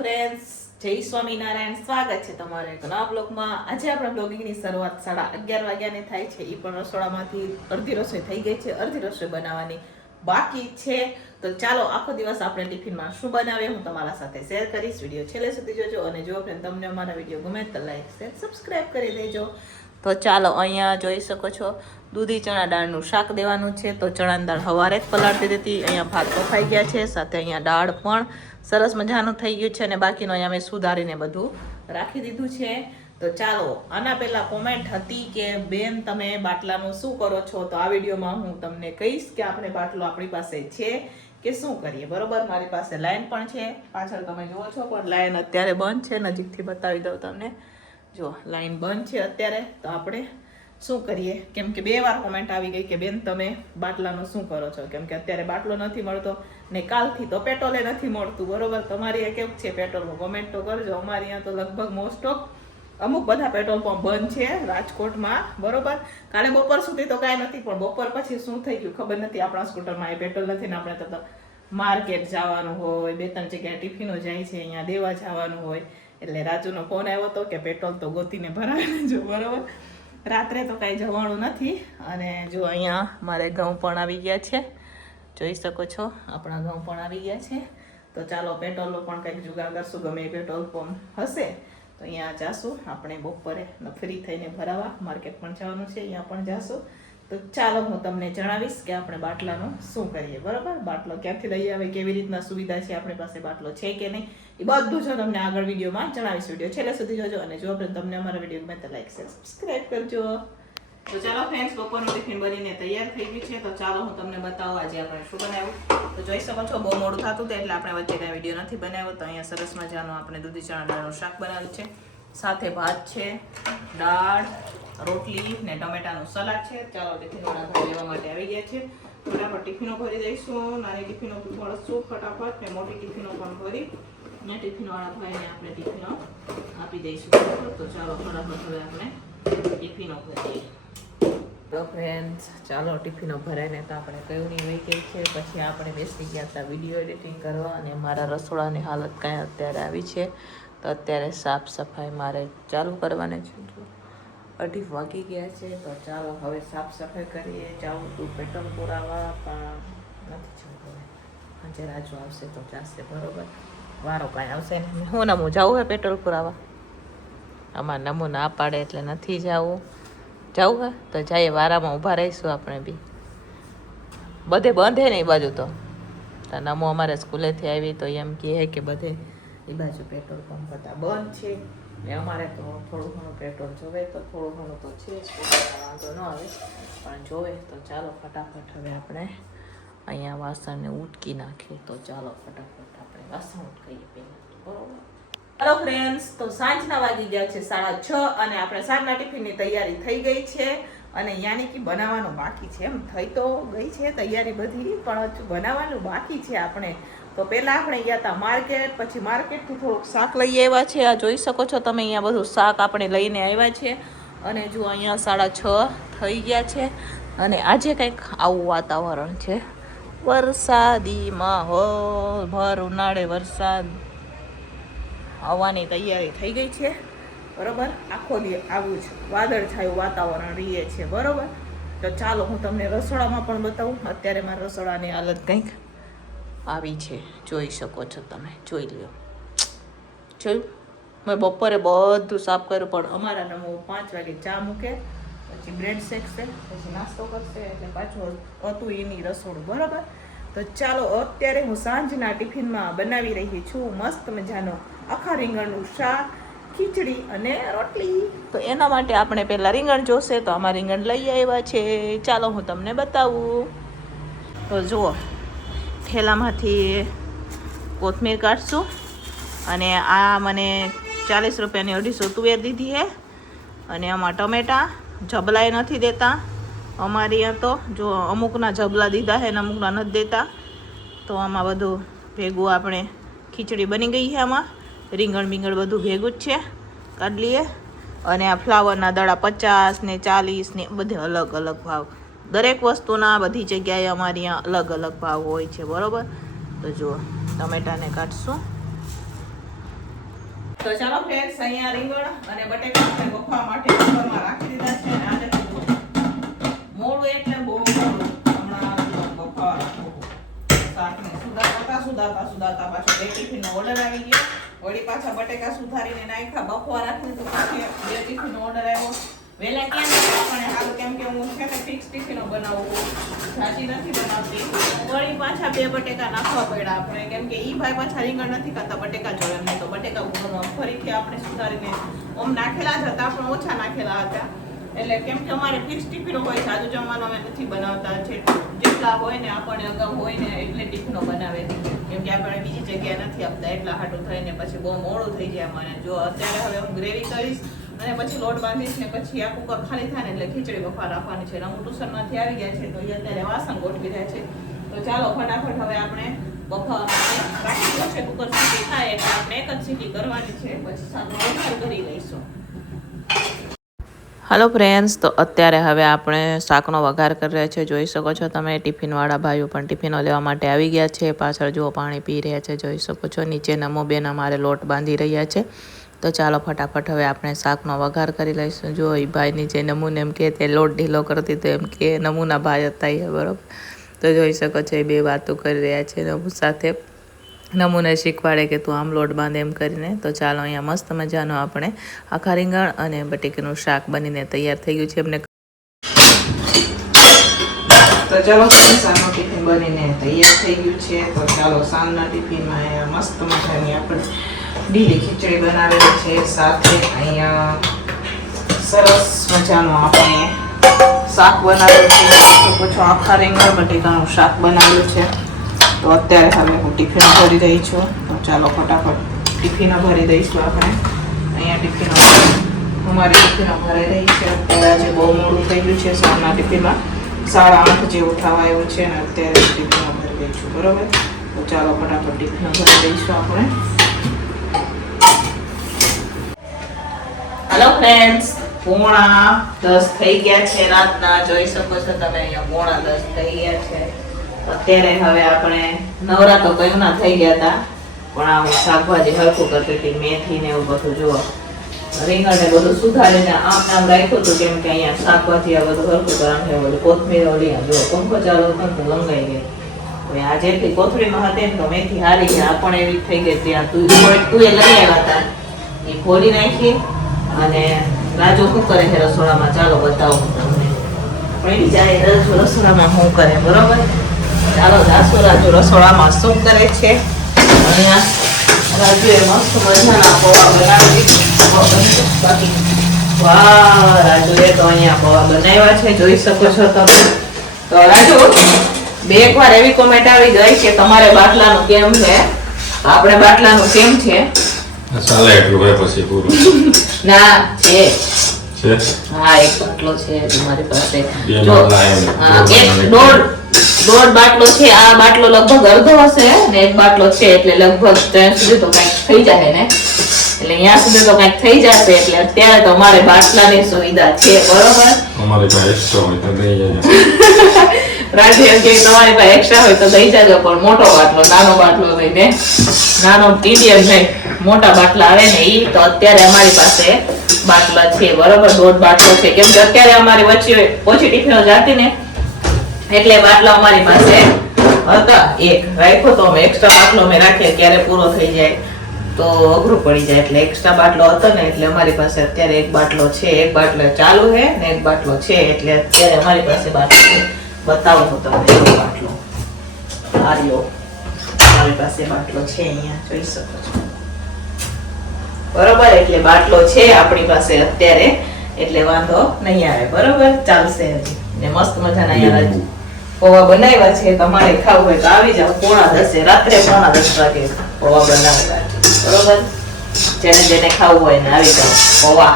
Friends, જય સ્વામિનારાયણ. સ્વાગત છે તમારે એક નવા બ્લોગમાં. આજે આપણે બ્લોગિંગની શરૂઆત 11:30 વાગ્યાની થાય છે. એ પણ રસોડામાંથી અડધી રસોઈ થઈ ગઈ છે, અડધી રસોઈ બનાવવાની બાકી છે. તો ચાલો આખો દિવસ આપણે ટિફિનમાં શું બનાવીએ હું તમારા સાથે શેર કરીશ. વિડીયો છેલ્લે સુધી જોજો અને જો ફ્રેન્ડ તમને અમારા વિડીયો ગમે તો લાઈક શેર સબસ્ક્રાઈબ કરી દેજો. તો ચાલો, અહીંયા જોઈ શકો છો દૂધી ચણા દાળનું શાક દેવાનું છે. તો ચણાની દાળ સવારે જ પલાળતી હતી. અહીંયા ભાત બફાઈ ગયા છે, સાથે અહીંયા દાળ પણ સરસ મજાનું થઈ ગયું છે અને બાકીનું અહીંયા મેં સુધારીને બધું રાખી દીધું છે. તો ચાલો, આના પહેલાં કોમેન્ટ હતી કે બેન તમે બાટલાનું શું કરો છો, તો આ વિડીયોમાં હું તમને કહીશ કે આપણે બાટલો આપણી પાસે છે કે શું કરીએ. બરોબર, મારી પાસે લાઈન પણ છે, પાછળ તમે જુઓ છો, પણ લાઈન અત્યારે બંધ છે. નજીકથી બતાવી દઉં તમને. જો લાઈન બંધ છે અત્યારે. તો આપણે શું કરીએ, કેમ કે 2 વાર કોમેન્ટ આવી ગઈ કે બેન તમે બાટલાનું શું કરો છો, કેમ કે અત્યારે બાટલો નથી મળતો ને કાલથી તો પેટ્રોલે નથી મળતું. બરોબર, તમારી એ કેવું છે પેટ્રોલનું કોમેન્ટ તો કરજો. અમારે અહીંયા તો લગભગ મોસ્ટ ઓફ અમુક બધા પેટ્રોલ પંપ બંધ છે રાજકોટમાં. બરોબર, કાલે બપોર સુધી તો કાંઈ નથી, પણ બપોર પછી શું થઈ ગયું ખબર નથી. આપણા સ્કૂટરમાં એ પેટ્રોલ નથી ને આપણે તો માર્કેટ જવાનું હોય, 2-3 જગ્યાએ ટિફિનો જાય છે, અહીંયા દેવા જવાનું હોય. એટલે રાજુનો ફોન આવ્યો હતો કે પેટ્રોલ તો ગોતીને ભરાવી લેજો. બરોબર, રાત્રે તો કાંઈ જવાનું નથી. અને જો અહીંયા મારે ઘઉં પણ આવી ગયા છે, જોઈ શકો છો આપણા ઘઉં પણ આવી ગયા છે. તો ચાલો પેટ્રોલનો પણ કંઈક જુગાડ કરશું. ગમે એ પેટ્રોલ પંપ હશે તો અહીંયા જાશું આપણે બપોરે ફ્રી થઈને ભરાવા. માર્કેટ પણ જવાનું છે, અહીંયા પણ જાશું. તો ચાલો હું તમને જણાવીશ કે આપણે બાટલાનું શું કરીએ. બરાબર, બાટલો ક્યાંથી લઈ આવે, કેવી રીતના સુવિધા છે આપણી પાસે, બાટલો છે કે નહીં, એ બધું જો તમને આગળ વિડીયોમાં જણાવીશ. વિડીયો છેલ્લે સુધી જોજો અને જો તમને અમારા વિડીયો ગમે તો લાઈક શેર સબસ્ક્રાઈબ કરજો. તો ચાલો ફ્રેન્ડ્સ, બપોરનું ટિફિન બનીને તૈયાર થઈ ગયું છે. તો ચાલો હું તમને બતાવું આજે આપણે શું બનાવ્યું. તો જોઈ શકો છો બહુ મોડું થતું હતું એટલે આપણે વચ્ચે કાંઈ વિડીયો નથી બનાવ્યો. તો અહીંયા સરસ મજાનું આપણે દૂધી ચણા દાળનું શાક બનાવ્યું છે, સાથે ભાત છે, દાળ, રોટલી ને ટમેટાનું સલાડ છે. ચાલો ટિફિનોના ઘર લેવા માટે આવી ગયા છે. ફટાફટ ટિફિનો ભરી દઈશું. નાની ટિફિનો મળશું ફટાફટ ને મોટી ટિફિનો પણ ભરી ને ટિફિનવાળા ભાઈને આપણે ટિફિનો આપી દઈશું. તો ચાલો ફટાફટ હવે આપણે ટિફિનો ભરીએ. તો ફ્રેન્ડ્સ, ચાલો ટિફિનો ભરાઈને તો આપણે કયું નહીં વહી ગઈ છે. પછી આપણે બેસી ગયા હતા વિડીયો એડિટિંગ કરવા અને મારા રસોડાની હાલત કાંઈ અત્યારે આવી છે. તો અત્યારે સાફ સફાઈ મારે ચાલુ કરવાની છે. 2:30 વાગી ગયા છે. તો ચાલો હવે સાફ સફાઈ કરીએ. જાઉં તું પેટ્રોલ પુરાવા, પણ નથી જવું હવે. આજે રાજુ આવશે તો જાશે. બરોબર, વારો કાંઈ આવશે ને. હું નમું જાવું હે પેટ્રોલ પુરાવા? અમારે નમું ના પાડે એટલે નથી જવું. જવું હે તો જઈએ, વારામાં ઊભા રહીશું આપણે બી. બધે બંધ હે ને એ બાજુ. તો નમો અમારે સ્કૂલેથી આવી તો એમ કહે કે બધે એ બાજુ પેટ્રોલ પંપ બધા બંધ છે ને અમારે તો થોડું ઘણું પેટ્રોલ જોવે. તો થોડું ઘણું તો છે, વાંધો ન આવે પણ જોવે. તો ચાલો ફટાફટ હવે આપણે અહીંયા વાસણને ઉટકી નાખીએ. તો ચાલો ફટાફટ આપણે વાસણ ઉટકીએ પહેલાં. બરોબર, હેલો ફ્રેન્ડ્સ, તો સાંજના વાગી ગયા છે 6:30 અને આપણે સાંજના ટિફિનની તૈયારી થઈ ગઈ છે. અને યાની કે બનાવવાનું બાકી છે. એમ થઈ તો ગઈ છે તૈયારી બધી, પણ હજુ બનાવવાનું બાકી છે આપણે. તો પહેલાં આપણે ગયા હતા માર્કેટ, પછી માર્કેટથી થોડુંક શાક લઈ આવ્યા છે. આ જોઈ શકો છો તમે, અહીંયા બધું શાક આપણે લઈને આવ્યા છે. અને જો અહીંયા 6:30 થઈ ગયા છે અને આજે કંઈક આવું વાતાવરણ છે, વરસાદી માહોલ, ભર ઉનાળે વરસાદ આવવાની તૈયારી થઈ ગઈ છે. બરોબર, આખો દી આવું જ વાદળછાયું વાતાવરણ રહીએ છે. બરોબર, તો ચાલો હું તમને રસોડામાં પણ બતાવું. અત્યારે મારા રસોડાની હાલત કંઈક આવી છે, જોઈ શકો છો તમે. જોઈ લ્યો, જોયું? મેં બપોરે બધું સાફ કર્યું, પણ અમારા નમો 5 વાગે ચા મૂકે, પછી બ્રેડ શેકશે, પછી નાસ્તો કરશે, એટલે પાછું હતું એની રસોડું. બરાબર, તો ચાલો અત્યારે હું સાંજના ટિફિનમાં બનાવી રહી છું મસ્ત મજાનો આખા રીંગણનું શાક, ખીચડી અને રોટલી. તો એના માટે આપણે પહેલાં રીંગણ જોશે. તો આમાં રીંગણ લઈ આવ્યા છે. ચાલો હું તમને બતાવું. તો જુઓ, થેલામાંથી કોથમીર કાઢશું અને આ મને 40 રૂપિયાની 250 તુવેર દીધી છે. અને આમાં ટમેટા જબલાએ નથી દેતા અમારે અહીંયા. તો જો અમુકના જબલા દીધા છે ને અમુકના નથી દેતા. તો આમાં બધું ભેગું આપણે ખીચડી બની ગઈ છે. આમાં રીંગણ બીંગણ બધું ભેગું જ છે, કાઢી લઈએ. અને આ ફ્લાવરના દડા 50 ને 40 ને બધે અલગ અલગ ભાવ. દરેક વસ્તુના બધી જગ્યાએ અમારી અહીંયા અલગ અલગ ભાવ હોય છે. બરાબર, તો જુઓ ટમેટાને કાઢશું તો ચાલો ફ્રેન્ડ્સ, અહીંયા રીંગણ અને બટેકા આપણે બફવા માટે કુકરમાં રાખી દીધા છે. અને આજે મોડું એટલે બહુ મોડું હમણાં બફવા રાખવું. શાકને સુધારતા પાછો 2 ટિફિનનો ઓર્ડર આવી ગયો. વળી પાછા બટેકા સુધારીને નાખ્યા, બફવા રાખી દીધું. પાછી 2 ટિફિનનો ઓર્ડર આવ્યો. વેલા ક્યાં નથી પણ હારું, કેમ કે હું છે ને ફિક્સ ટિફિનો બનાવું, સાચી નથી બનાવતી. વળી પાછા 2 બટેકા નાખવા પડ્યા આપણે, કેમ કે ઈ ભાઈ પાછા રીંગણ નથી ખાતા, બટેકા જોડે એમને. તો બટેકા કુકરમાં ફરીથી આપણે સુધારીને ઓમ નાખેલા જ હતા પણ ઓછા નાખેલા હતા. એટલે કેમ કે અમારે ફિક્સ ટિફિનો હોય, સાદું જમવાનું અમે નથી બનાવતા. જેટલા હોય ને આપણને અગાઉ હોય ને એટલે ટિફિનો બનાવે, કેમ કે આપણે બીજી જગ્યાએ નથી આપતા. એટલા હાટું થઈને પછી બહુ મોડું થઈ જાય મને. જો અત્યારે હવે હું ગ્રેવી કરીશ અને પછી લોટ બાંધીશ ને પછી આ કુકર ખાલી થાય ને એટલે ખીચડી બફા રાખવાની છે. હું ટ્યુશનમાંથી આવી ગયા છે તો એ અત્યારે વાસણ ગોઠવી રહ્યા છે. તો ચાલો ફટાફટ હવે આપણે બફા રાખી દો છે. કુકર સીટી થાય એટલે આપણે એક જ સીટી કરવાની છે, પછી સામે વઘાર કરી લઈશું. હાલો ફ્રેન્ડ્સ, તો અત્યારે હવે આપણે શાકનો વઘાર કરી રહ્યા છે. જોઈ શકો છો તમે, ટિફિનવાળા ભાઈઓ પણ ટિફિનો લેવા માટે આવી ગયા છે. પાછળ જુઓ પાણી પી રહ્યા છે, જોઈ શકો છો. નીચે નમો બેન અમારે લોટ બાંધી રહ્યા છે. તો ચાલો ફટાફટ હવે આપણે શાકનો વઘાર કરી લઈશું. જો એ ભાઈ નીચે નમૂને એમ કે તે લોટ ઢીલો કરતી તો એમ કે નમૂના ભાઈ હતા એ, બરાબર. તો જોઈ શકો છો એ 2 વાતો કરી રહ્યા છે નમૂ સાથે. નમૂને શીખવાડે કે તું આમ લોટ બાંધે એમ કરીને. તો ચાલો, અહીંયા મસ્ત મજાનો આપણે આખા રીંગણ અને બટેકાનું શાક બનીને તૈયાર થઈ ગયું છે. એમને તો ચાલો સાંજનું ટિફિન બનીને તૈયાર થઈ ગયું છે. તો ચાલો સાંજના ટિફિનમાં અહીંયા મસ્ત મજાની આપણે ઢીલી ખીચડી બનાવેલી છે. સાથે અહીંયા સરસ મજાનું આપણે શાક બનાવેલું છે. તો પછી આખા રીંગણ બટેકાનું શાક બનાવેલું છે. તો અત્યારે હવે હું ટિફિન ભરી રહી છું. તો ચાલો ફટાફટ ટિફિનો ભરી દઈશું આપણે. અહીંયા ટિફિનો અમારી ટિફિનો ભરાઈ રહી છે. અત્યારે આજે બહુ મોડું થઈ ગયું છે. સાંજના ટિફિનમાં 8:30 જેવું થવા આવ્યું છે ને અત્યારે ટિફિનો ભરી દઈ છું, બરોબર. તો ચાલો ફટાફટ ટિફિનો ભરી દઈશું આપણે. હેલો ફ્રેન્ડ્સ, 9:30 થઈ ગયા છે રાતના. જોઈ શકો છો તમે, અહીંયા 9:30 થઈ ગયા છે. અત્યારે હવે આપણે નવરા તો કયું ના થઈ ગયા હતા, પણ આ શાકભાજી હરખું કરતી હતી, મેથી ને એવું બધું. જુઓ, રીંગણ ને બધું સુધારીને આમ નામ રાખ્યું હતું, કેમ કે અહીંયા શાકભાજી આ બધું હરખું કરવાનું છે. બધું કોથમીર ઓલી જો પંખો ચાલુ હતો તો લંગાઈ ગઈ. હવે આ જેટલી કોથળીમાં હતી ને તો મેથી હારી છે, આ પણ એવી થઈ ગઈ. ત્યાં તું એ લઈ આવ્યા હતા, એ ફોડી નાખી. અને રાજુ શું કરે છે રસોડામાં, ચાલો બતાવું તમને. પણ જાય રસોડામાં શું કરે, બરોબર. ચાલો રાજુ રસોડામાં શું કરે છે. અહીંયા રાજુએ મસ્ત મજાના પૌવા બનાવી. વાહ, રાજુએ તો અહીંયા પૌવા બનાવ્યા છે, જોઈ શકો છો તમે. તો રાજુ, 2 વાર એવી કોમેન્ટ આવી ગઈ કે તમારે બાટલાનું કેમ છે, આપણે બાટલાનું કેમ છે. ચાલે એટલું હોય પછી પૂરું. ના છે, છે હા, એક બાટલો છે તમારી પાસે. બે જો બાટલા એમ. એક દોઢ બાટલો છે. આ બાટલો લગભગ અડધો હશે ને એક બાટલો છે, એટલે લગભગ ત્યાં સુધી તો કંઈક થઈ જાય ને, એટલે અહીંયા સુધી તો કંઈક થઈ જશે. એટલે અત્યારે તો અમારે બાટલાની સુવિધા છે, બરોબર. અમારી પાસે એક્સ્ટ્રા હોય તો દઈ જાય. રાજુ એમ કે તમારી પાસે એક્સ્ટ્રા હોય તો દઈ જાજો, પણ મોટો બાટલો, નાનો બાટલો લઈને, નાનો ઇન્ડિયન નહીં, મોટા બાટલા આવે ને ઈ. તો અત્યારે અમારી પાસે બાટલા છે, બરોબર. 1.5 બાટલો છે, કેમ કે અત્યારે અમારી વચ્ચે ઓછી ટિફિનો જાતી ને એટલે બાટલા અમારી પાસે હતા. એક રાખ્યો તો અમે, એક્સ્ટ્રા બાટલો અમે રાખીએ ક્યારે પૂરો થઈ જાય તો અઘરું પડી જાય, એટલે એક્સ્ટ્રા બાટલો હતો ને એટલે અમારી પાસે અત્યારે 1 બાટલો છે. 1 બાટલો ચાલુ છે ને 1 બાટલો છે, એટલે અત્યારે અમારી પાસે બાટલો છે. બતાવું હું તમને એક બાટલો. આર્યો અમારી પાસે બાટલો છે, અહીંયા જોઈ શકો છો, બરોબર. એટલે બાટલો છે આપણી પાસે અત્યારે, એટલે વાંધો નહીં આવે, બરોબર. ચાલશે હજી. ને મસ્ત મજાના અહીંયા પૌવા બનાવ્યા છે. તમારે ખાવું હોય તો આવી જાવ. 9:30 રાત્રે 9:30 વાગે પૌવા બનાવેલા છે, બરોબર. જેને જેને ખાવું હોય ને આવી જાવ. પૌવા